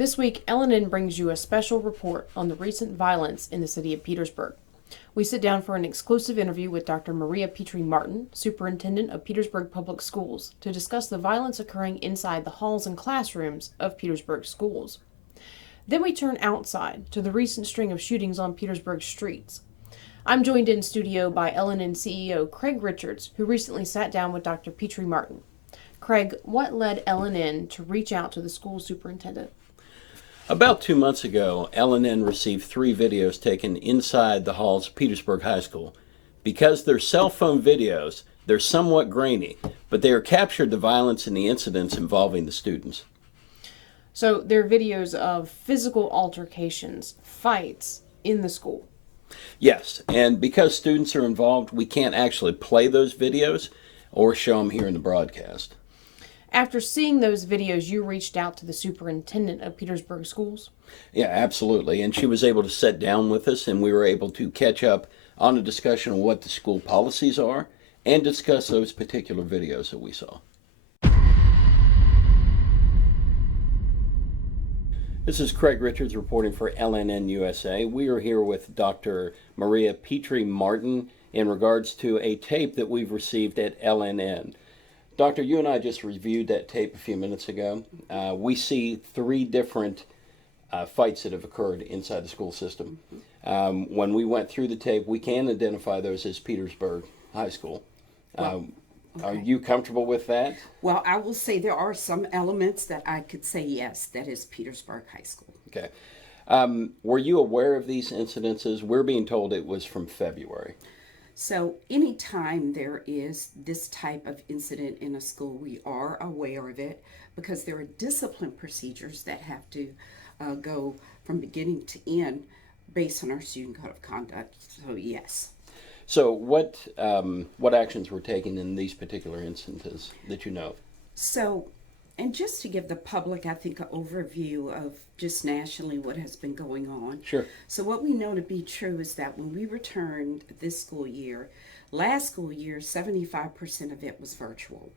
This week, LNN brings you a special report on the recent violence in the city of Petersburg. We sit down for an exclusive interview with Dr. Maria Petrie Martin, Superintendent of Petersburg Public Schools, to discuss the violence occurring inside the halls and classrooms of Petersburg schools. Then we turn outside to the recent string of shootings on Petersburg streets. I'm joined in studio by LNN CEO Craig Richards, who recently sat down with Dr. Petrie Martin. Craig, what led LNN to reach out to the school superintendent? About 2 months ago, LNN received 3 videos taken inside the halls of Petersburg High School. Because they're cell phone videos, they're somewhat grainy, but they are captured the violence and the incidents involving the students. So they're videos of physical altercations, fights in the school. Yes, and because students are involved, we can't actually play those videos or show them here in the broadcast. After seeing those videos, you reached out to the superintendent of Petersburg schools? Yeah, absolutely. And she was able to sit down with us, and we were able to catch up on a discussion of what the school policies are and discuss those particular videos that we saw. This is Craig Richards reporting for LNN USA. We are here with Dr. Maria Petrie Martin in regards to a tape that we've received at LNN. Doctor, you and I just reviewed that tape a few minutes ago. We see 3 different fights that have occurred inside the school system. When we went through the tape, we can identify those as Petersburg High School. Okay. Are you comfortable with that? Well, I will say there are some elements that I could say yes, that is Petersburg High School. Okay. Were you aware of these incidences? We're being told it was from February. So anytime there is this type of incident in a school, we are aware of it because there are discipline procedures that have to go from beginning to end based on our student code of conduct. So yes. So what actions were taken in these particular instances that you know of? So, and just to give the public, I think, an overview of just nationally what has been going on. Sure. So what we know to be true is that when we returned this school year, last school year, 75% of it was virtual.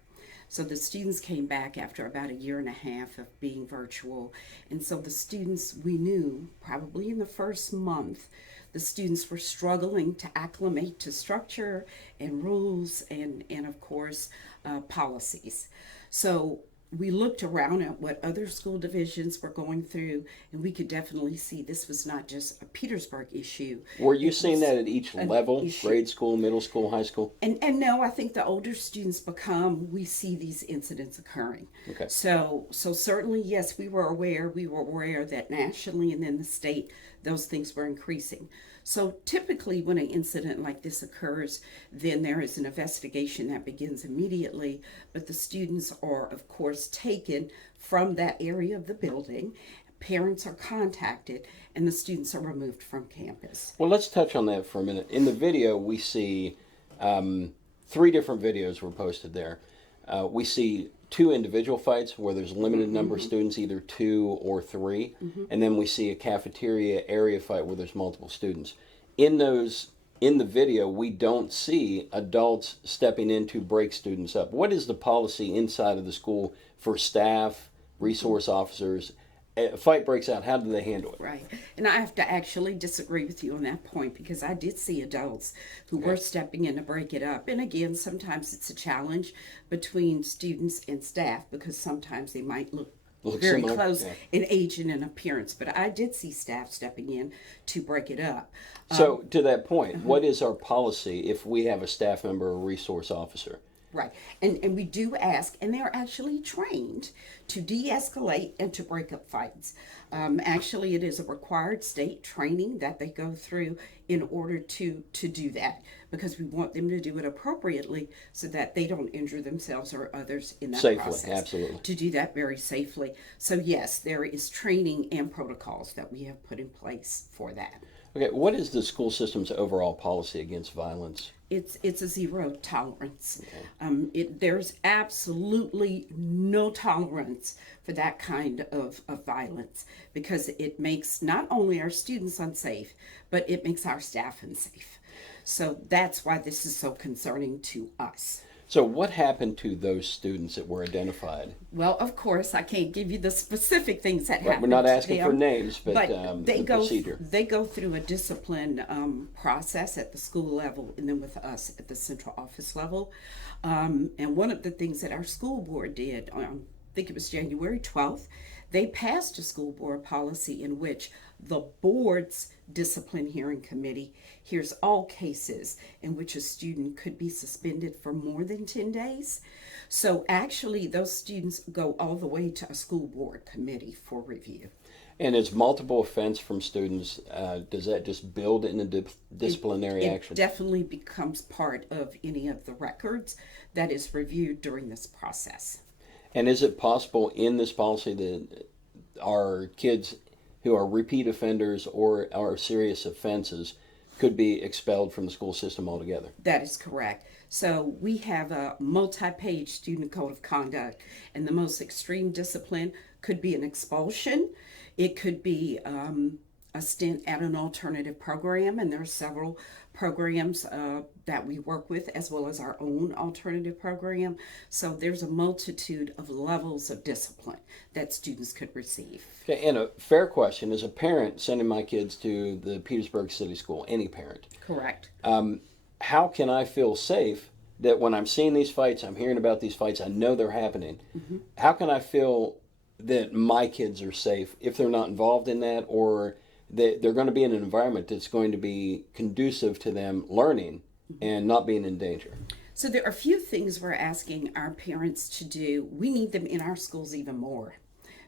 So the students came back after about a year and a half of being virtual. And so the students, we knew probably in the first month, the students were struggling to acclimate to structure and rules and of course, policies. So we looked around at what other school divisions were going through, and we could definitely see this was not just a Petersburg issue. Were you seeing that at each level, grade school, middle school, high school? And no, I think the older students become, we see these incidents occurring. Okay. So certainly, yes, we were aware. We were aware that nationally and in the state, those things were increasing. So typically when an incident like this occurs, then there is an investigation that begins immediately, but the students are, of course, taken from that area of the building. Parents are contacted, and the students are removed from campus. Well, let's touch on that for a minute. In the video, we see 3 different videos were posted there. We see 2 individual fights where there's a limited number of students, either 2 or 3, and then we see a cafeteria area fight where there's multiple students. In the video, we don't see adults stepping in to break students up. What is the policy inside of the school for staff, resource officers? A fight breaks out, how do they handle it? Right. And I have to actually disagree with you on that point because I did see adults who were stepping in to break it up. And again, sometimes it's a challenge between students and staff because sometimes they might look very similar. close in age and in appearance. But I did see staff stepping in to break it up. So to that point, what is our policy if we have a staff member or resource officer? Right. And we do ask, and they're actually trained to de-escalate and to break up fights. Actually, it is a required state training that they go through in order to do that because we want them to do it appropriately so that they don't injure themselves or others in that process. Safely, absolutely. To do that very safely. So yes, there is training and protocols that we have put in place for that. Okay, what is the school system's overall policy against violence? It's a zero tolerance. Okay. There's absolutely no tolerance for that kind of violence because it makes not only our students unsafe, but it makes our staff unsafe. So that's why this is so concerning to us. So what happened to those students that were identified? Well, of course, I can't give you the specific things that Right, happened we're not to asking them, for names, but they the go procedure. they go through a discipline process at the school level, and then with us at the central office level. And one of the things that our school board did, I think it was January 12th, they passed a school board policy in which the board's discipline hearing committee hears all cases in which a student could be suspended for more than 10 days. So actually, those students go all the way to a school board committee for review. And it's multiple offense from students. Does that just build in a disciplinary action? It definitely becomes part of any of the records that is reviewed during this process. And is it possible in this policy that our kids who are repeat offenders or are serious offenses could be expelled from the school system altogether? That is correct. So we have a multi-page student code of conduct, and the most extreme discipline could be an expulsion. It could be a stint at an alternative program, and there are several programs that we work with, as well as our own alternative program. So there's a multitude of levels of discipline that students could receive. Okay, and a fair question, as a parent sending my kids to the Petersburg City School, any parent, Correct. how can I feel safe that when I'm seeing these fights, I'm hearing about these fights, I know they're happening, how can I feel that my kids are safe if they're not involved in that, or that they're going to be in an environment that's going to be conducive to them learning and not being in danger? So there are a few things we're asking our parents to do. We need them in our schools even more,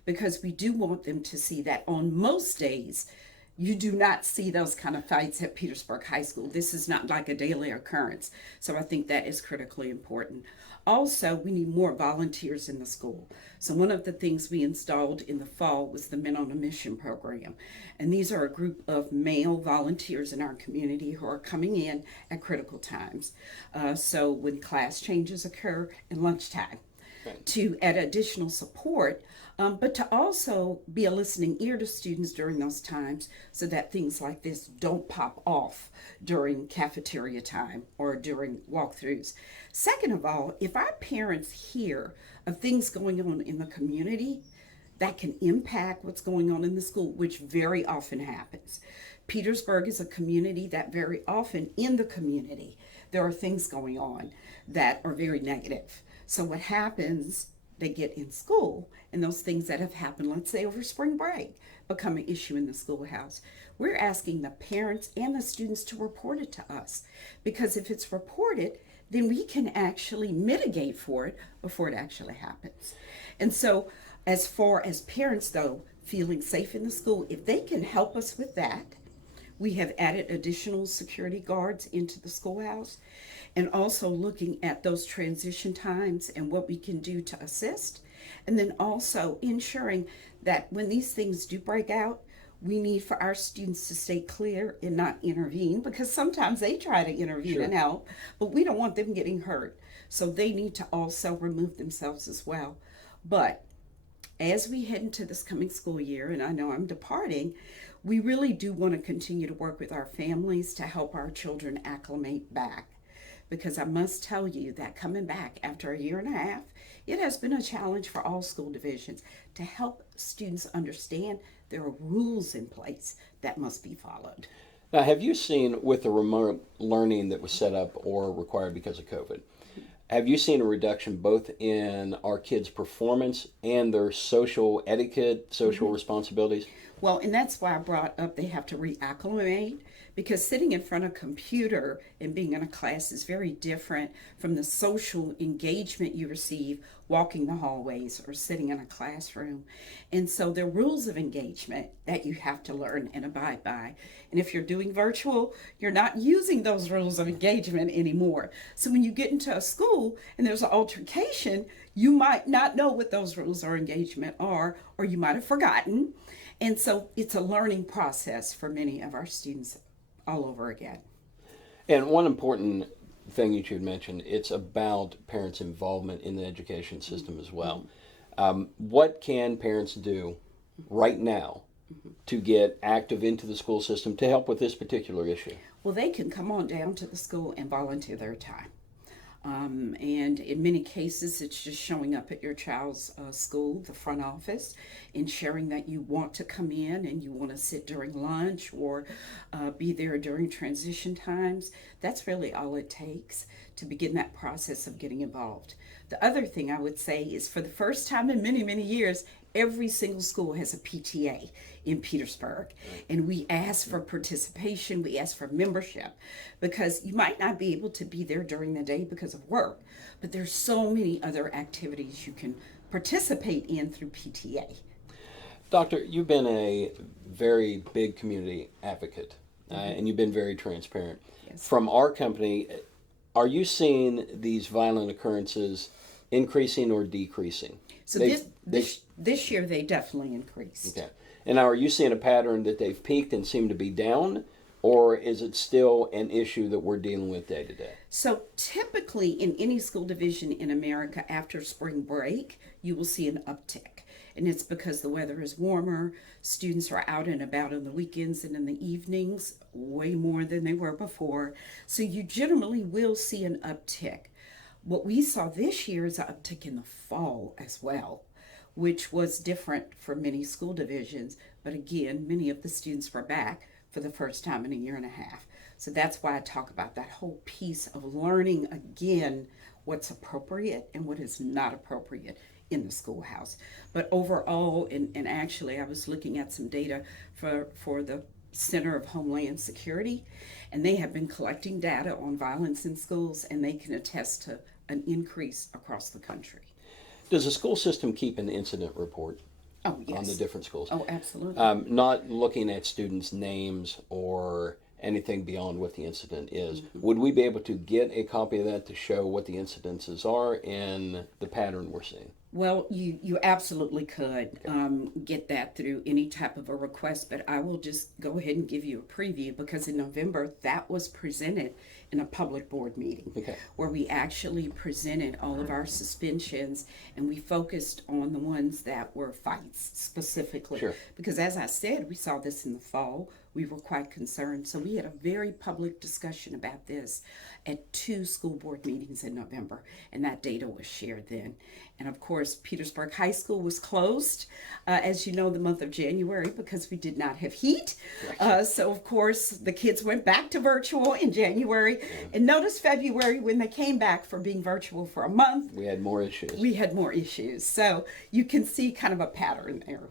because we do want them to see that on most days, you do not see those kind of fights at Petersburg High School. This is not like a daily occurrence. So I think that is critically important. Also, we need more volunteers in the school. So one of the things we installed in the fall was the Men on a Mission program. And these are a group of male volunteers in our community who are coming in at critical times. So when class changes occur and lunchtime, to add additional support, but to also be a listening ear to students during those times so that things like this don't pop off during cafeteria time or during walkthroughs. Second of all, if our parents hear of things going on in the community that can impact what's going on in the school, which very often happens. Petersburg is a community that very often in the community, there are things going on that are very negative. So what happens, they get in school, and those things that have happened, let's say over spring break, become an issue in the schoolhouse. We're asking the parents and the students to report it to us, because if it's reported, then we can actually mitigate for it before it actually happens. And so as far as parents, though, feeling safe in the school, if they can help us with that, we have added additional security guards into the schoolhouse, and also looking at those transition times and what we can do to assist. And then also ensuring that when these things do break out, we need for our students to stay clear and not intervene, because sometimes they try to intervene and help, but we don't want them getting hurt. So they need to also remove themselves as well. But as we head into this coming school year, and I know I'm departing, we really do want to continue to work with our families to help our children acclimate back. Because I must tell you that coming back after a year and a half, it has been a challenge for all school divisions to help students understand there are rules in place that must be followed. Now, have you seen with the remote learning that was set up or required because of COVID, have you seen a reduction both in our kids' performance and their social etiquette, social responsibilities? Well, and that's why I brought up they have to reacclimate, because sitting in front of a computer and being in a class is very different from the social engagement you receive walking the hallways or sitting in a classroom. And so there are rules of engagement that you have to learn and abide by. And if you're doing virtual, you're not using those rules of engagement anymore. So when you get into a school and there's an altercation, you might not know what those rules of engagement are, or you might have forgotten. And so it's a learning process for many of our students all over again. And one important thing you should mention, it's about parents' involvement in the education system as well. What can parents do right now to get active into the school system to help with this particular issue? Well, they can come on down to the school and volunteer their time. And in many cases, it's just showing up at your child's school, the front office, and sharing that you want to come in and you want to sit during lunch or be there during transition times. That's really all it takes to begin that process of getting involved. The other thing I would say is for the first time in many, many years, every single school has a PTA in Petersburg. And we ask for participation, we ask for membership, because you might not be able to be there during the day because of work, but there's so many other activities you can participate in through PTA. Doctor, you've been a very big community advocate, and you've been very transparent. Yes. From our company, are you seeing these violent occurrences increasing or decreasing? So They- this year they definitely increased. Okay. And now, are you seeing a pattern that they've peaked and seem to be down, or is it still an issue that we're dealing with day to day? So typically in any school division in America after spring break, you will see an uptick. And it's because the weather is warmer, students are out and about on the weekends and in the evenings way more than they were before. So you generally will see an uptick. What we saw this year is an uptick in the fall as well, which was different for many school divisions. But again, many of the students were back for the first time in a year and a half. So that's why I talk about that whole piece of learning again what's appropriate and what is not appropriate in the schoolhouse. But overall, and actually I was looking at some data for the Center of Homeland Security, and they have been collecting data on violence in schools, and they can attest to an increase across the country. Does the school system keep an incident report Oh, yes. on the different schools? Oh, absolutely. Not looking at students' names or anything beyond what the incident is. Would we be able to get a copy of that to show what the incidences are and the pattern we're seeing? Well, you absolutely could get that through any type of a request, but I will just go ahead and give you a preview because in November that was presented in a public board meeting where we actually presented all of our suspensions and we focused on the ones that were fights specifically. Sure. Because as I said, we saw this in the fall. We were quite concerned. So we had a very public discussion about this at 2 school board meetings in November, and that data was shared then. And of course, Petersburg High School was closed, as you know, the month of January because we did not have heat. So of course, the kids went back to virtual in January. And notice February, when they came back for being virtual for a month, We had more issues. we had more issues. So you can see kind of a pattern there.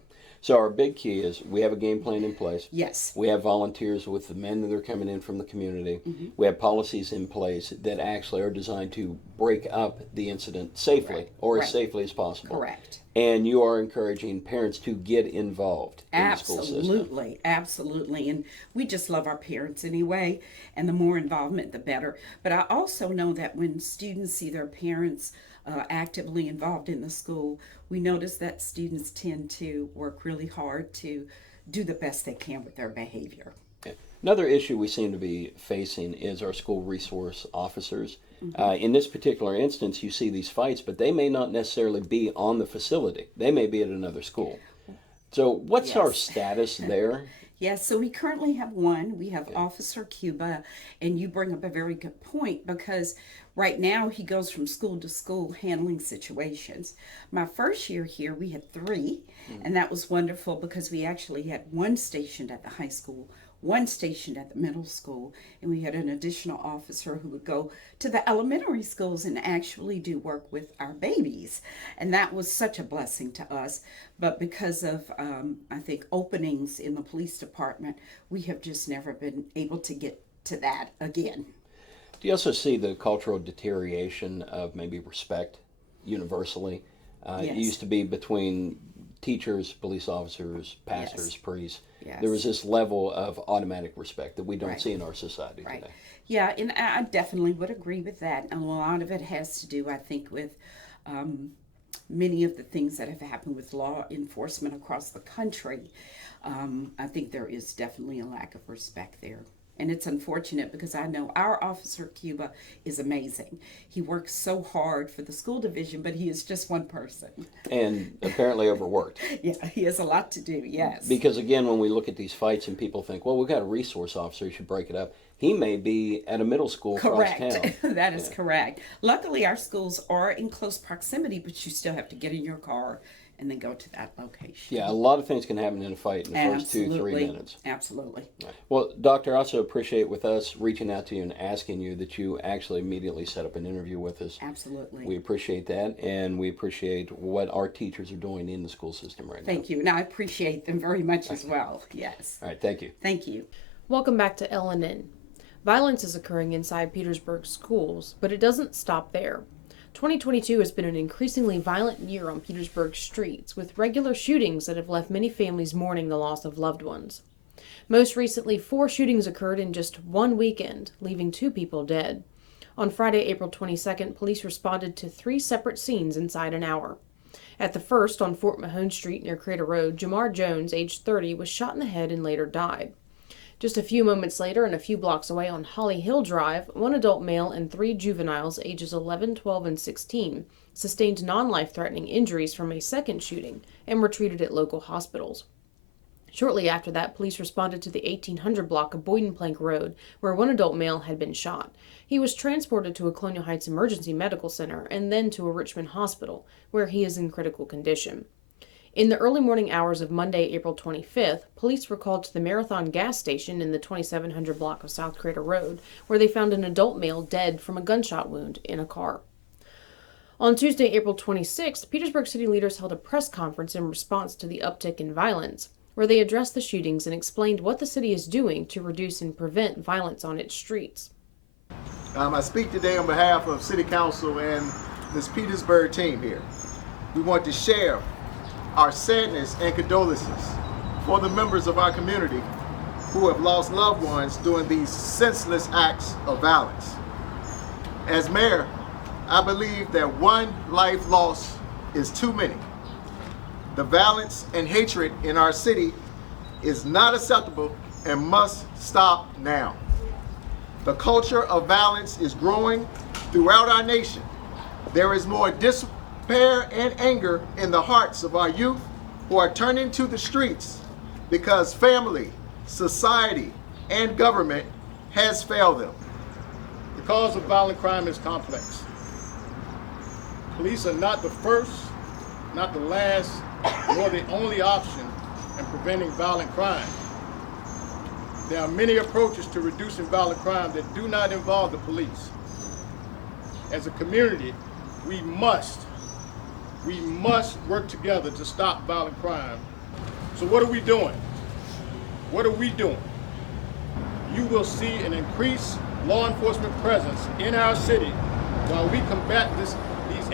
So our big key is we have a game plan in place. Yes. We have volunteers with the men that are coming in from the community. We have policies in place that actually are designed to break up the incident safely or as safely as possible. Correct. And you are encouraging parents to get involved in the school system. Absolutely, absolutely. And we just love our parents anyway, and the more involvement, the better. But I also know that when students see their parents actively involved in the school, we notice that students tend to work really hard to do the best they can with their behavior. Okay. Another issue we seem to be facing is our school resource officers. In this particular instance, you see these fights, but they may not necessarily be on the facility. They may be at another school. So what's our status there? Yes, so we currently have one. We have Officer Cuba, and you bring up a very good point because right now he goes from school to school handling situations. My first year here, we had 3, and that was wonderful because we actually had one stationed at the high school, one stationed at the middle school, and we had an additional officer who would go to the elementary schools and actually do work with our babies. And that was such a blessing to us. But because of, I think, openings in the police department, we have just never been able to get to that again. Do you also see the cultural deterioration of maybe respect universally? It used to be between teachers, police officers, pastors, priests. Yes. There was this level of automatic respect that we don't see in our society today. Yeah, and I definitely would agree with that. And a lot of it has to do, I think, with many of the things that have happened with law enforcement across the country. I think there is definitely a lack of respect there. And it's unfortunate because I know our officer Cuba is amazing. He works so hard for the school division, but he is just one person. And apparently overworked. Yeah, he has a lot to do, yes. Because again, when we look at these fights and people think, well, we've got a resource officer, you should break it up. He may be at a middle school across town. Correct. That is correct. Luckily, our schools are in close proximity, but you still have to get in your car and then go to that location. Yeah, a lot of things can happen in a fight in the first 2-3 Absolutely. minutes. Absolutely. Well, Doctor, I also appreciate with us reaching out to you and asking you that you actually immediately set up an interview with us. Absolutely. We appreciate that, and we appreciate what our teachers are doing in the school system right now. Thank you. And I appreciate them very much as well. Yes. All right, thank you. Thank you. Welcome back to LNN. Violence is occurring inside Petersburg schools, but it doesn't stop there. 2022 has been an increasingly violent year on Petersburg streets, with regular shootings that have left many families mourning the loss of loved ones. Most recently, 4 shootings occurred in just one weekend, leaving 2 people dead. On Friday, April 22nd, police responded to 3 separate scenes inside an hour. At the first, on Fort Mahone Street near Crater Road, Jamar Jones, aged 30, was shot in the head and later died. Just a few moments later, and a few blocks away on Holly Hill Drive, 1 adult male and 3 juveniles, ages 11, 12, and 16, sustained non-life-threatening injuries from a second shooting and were treated at local hospitals. Shortly after that, police responded to the 1800 block of Boyden Plank Road, where 1 adult male had been shot. He was transported to a Colonial Heights Emergency Medical Center and then to a Richmond hospital, where he is in critical condition. In the early morning hours of Monday, April 25th, police were called to the Marathon gas station in the 2700 block of South Crater Road, where they found an adult male dead from a gunshot wound in a car. On Tuesday, April 26th, Petersburg city leaders held a press conference in response to the uptick in violence, where they addressed the shootings and explained what the city is doing to reduce and prevent violence on its streets. I speak today on behalf of City Council and this Petersburg team here. We want to share our sadness and condolences for the members of our community who have lost loved ones during these senseless acts of violence. As mayor, I believe that one life lost is too many. The violence and hatred in our city is not acceptable and must stop now. The culture of violence is growing throughout our nation. There is more despair and anger in the hearts of our youth who are turning to the streets because family, society, and government has failed them. The cause of violent crime is complex. Police are not the first, not the last, nor the only option in preventing violent crime. There are many approaches to reducing violent crime that do not involve the police. As a community, we must work together to stop violent crime. So what are we doing? What are we doing? You will see an increased law enforcement presence in our city while we combat these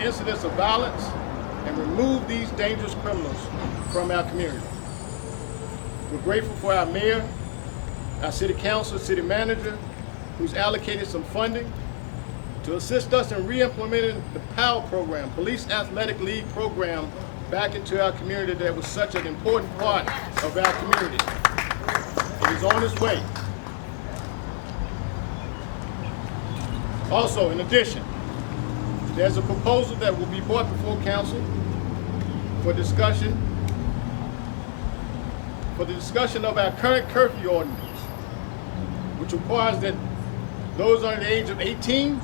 incidents of violence and remove these dangerous criminals from our community. We're grateful for our mayor, our city council, city manager, who's allocated some funding to assist us in re-implementing the PAL program, Police Athletic League program, back into our community that was such an important part of our community. It is on its way. Also, in addition, there's a proposal that will be brought before council for discussion, for the discussion of our current curfew ordinance, which requires that those under the age of 18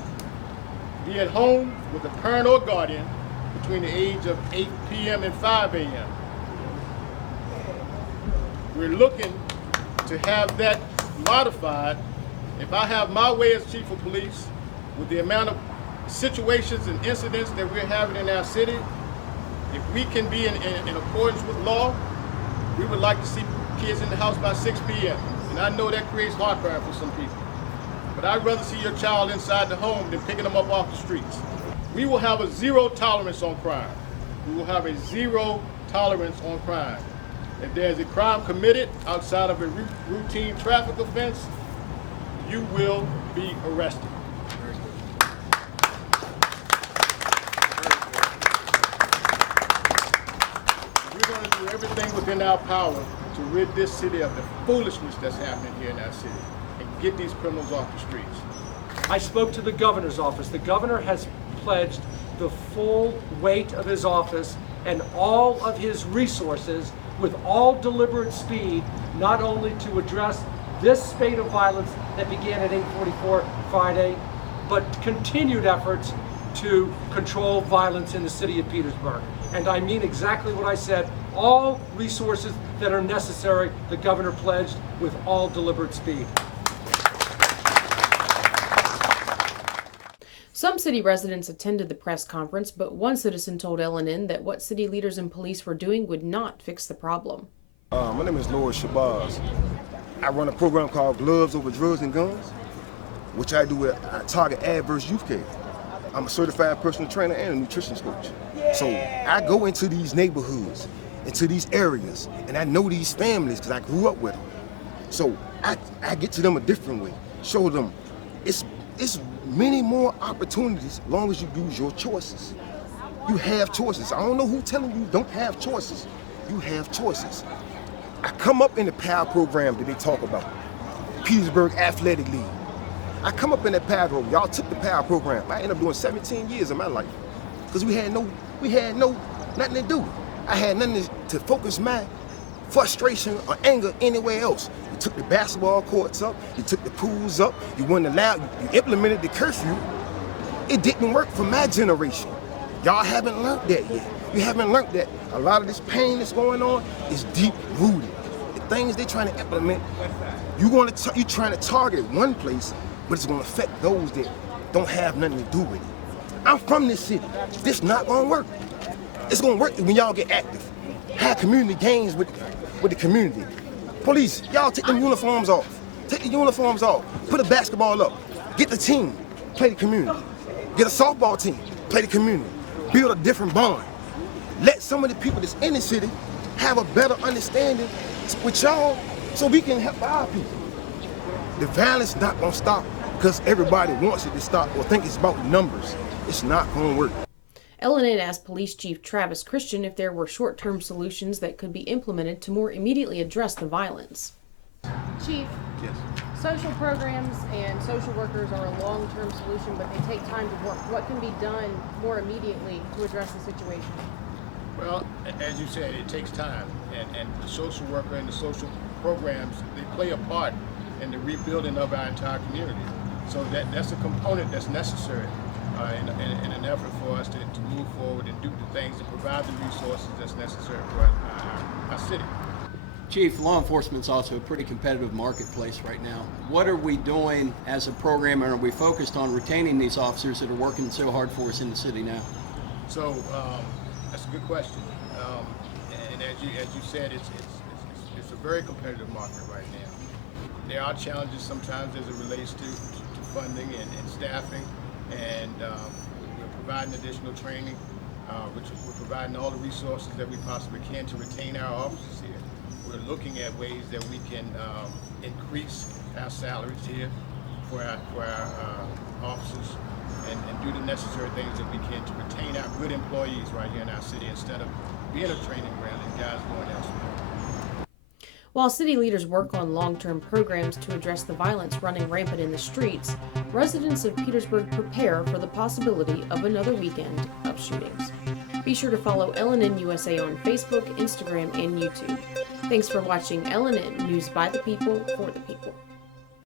be at home with a parent or guardian between the age of 8 p.m. and 5 a.m. We're looking to have that modified. If I have my way as chief of police, with the amount of situations and incidents that we're having in our city, if we can be in accordance with law, we would like to see kids in the house by 6 p.m. And I know that creates heartburn for some people. But I'd rather see your child inside the home than picking them up off the streets. We will have a zero tolerance on crime. We will have a zero tolerance on crime. If there's a crime committed outside of a routine traffic offense, you will be arrested. We're going to do everything within our power to rid this city of the foolishness that's happening here in our city and get these criminals off the streets. I spoke to the governor's office. The governor has pledged the full weight of his office and all of his resources with all deliberate speed, not only to address this spate of violence that began at 8:44 Friday, but continued efforts to control violence in the city of Petersburg. And I mean exactly what I said. All resources that are necessary, the governor pledged with all deliberate speed. Some city residents attended the press conference, but one citizen told LNN that what city leaders and police were doing would not fix the problem. My name is Lord Shabazz. I run a program called Gloves Over Drugs and Guns, which I do I target adverse youth care. I'm a certified personal trainer and a nutrition coach. So I go into these neighborhoods, into these areas, and I know these families because I grew up with them. So I get to them a different way, show them it's many more opportunities as long as you use your choices. You have choices. I don't know who's telling you don't have choices. You have choices. I come up in the POW program that they talk about, Petersburg Athletic League. I come up in that POW program. Y'all took the POW program. I ended up doing 17 years of my life because we had nothing to do. I had nothing to focus my frustration or anger anywhere else. You took the basketball courts up, you took the pools up, you wouldn't allow, you implemented the curfew. It didn't work for my generation. Y'all haven't learned that yet. You haven't learned that a lot of this pain that's going on is deep rooted. The things they're trying to implement, you're trying to target one place, but it's going to affect those that don't have nothing to do with it. I'm from this city. This not going to work. It's going to work when y'all get active. Have community games with the community. Police, y'all take them uniforms off. Take the uniforms off. Put a basketball up. Get the team. Play the community. Get a softball team. Play the community. Build a different bond. Let some of the people that's in the city have a better understanding with y'all so we can help our people. The violence not gonna stop because everybody wants it to stop or think it's about numbers. It's not gonna work. LNN asked Police Chief Travis Christian if there were short-term solutions that could be implemented to more immediately address the violence. Chief, Yes. social programs and social workers are a long-term solution, but they take time to work. What can be done more immediately to address the situation? Well, as you said, it takes time, and the social worker and the social programs, they play a part in the rebuilding of our entire community. So that's a component that's necessary in an effort for us to move forward and do the things to provide the resources that's necessary for our city. Chief, law enforcement is also a pretty competitive marketplace right now. What are we doing as a program, and are we focused on retaining these officers that are working so hard for us in the city now? So that's a good question. And as you said, it's a very competitive market right now. There are challenges sometimes as it relates to funding and staffing, and we're providing additional training, which we're providing all the resources that we possibly can to retain our officers here. We're looking at ways that we can increase our salaries here for our officers and do the necessary things that we can to retain our good employees right here in our city instead of being a training ground and guys going elsewhere. While city leaders work on long-term programs to address the violence running rampant in the streets, residents of Petersburg prepare for the possibility of another weekend of shootings. Be sure to follow LNN USA on Facebook, Instagram, and YouTube. Thanks for watching LNN News by the People, for the People.